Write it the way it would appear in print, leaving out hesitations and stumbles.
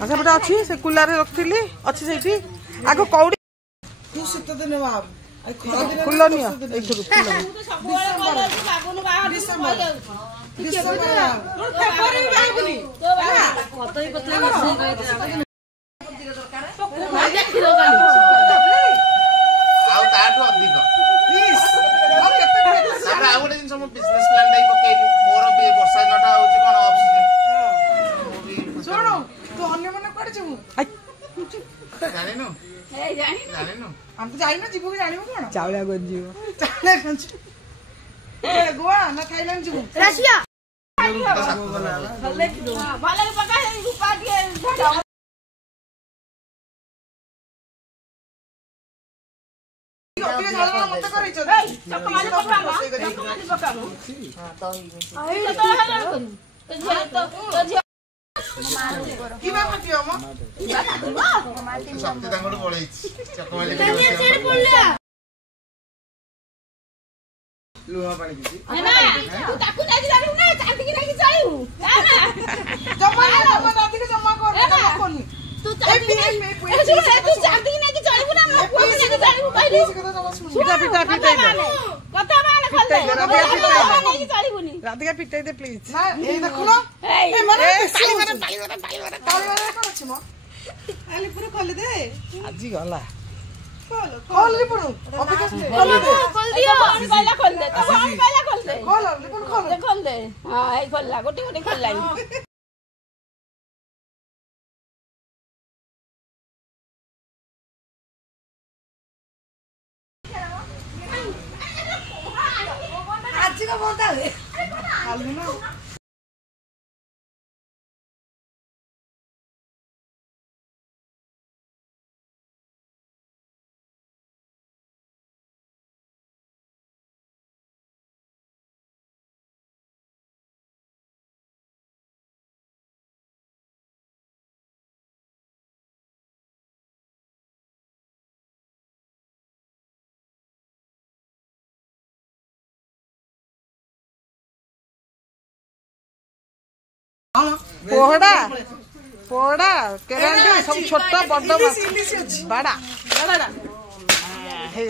अच्छा बेटा अच्छी से कूलर रखी अच्छी से आग कौड़ी शीत दिन फुल नियो चावला गोवा ना थाईलैंड जीव रशिया लुहा पानी ना तू ताकू नहीं जानिउ ना चांदी की नहीं जाइउ ना जम्मा नाती के जम्मा कर कोनी तू चांदी की नहीं तू चांदी की नहीं जाइउ ना मैं कोई नहीं जानिउ कहली पिटा पिटा पिटा कथा माने खोल दे नहीं जाइउनी राधिका पिटाई दे प्लीज ना ए देखो ना ए मारे ताली मारे कोन अछि म आली पूरा खोल दे आजी गला खोल रे पड़ो अभी खोल दे खोल दियो पहला खोल दे तो पहला खोल दे खोल दे हां ए खोल ला गोटी गोटी खोल लाई आज का बोलता है हाल में ना पोहड़ा पोहड़ा केरांडी सब छोटा बड़ बड़ा हे